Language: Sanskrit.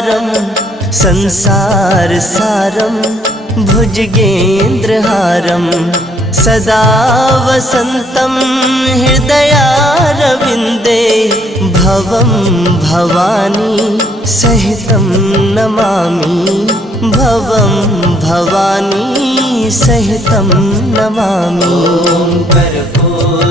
सारं संसारसारं भुजगेन्द्रहारं सदा वसन्तं हृदयारविन्दे भवं भवानी सहितं नमामि भवं भवानी सहितं नमामि। कर्पूर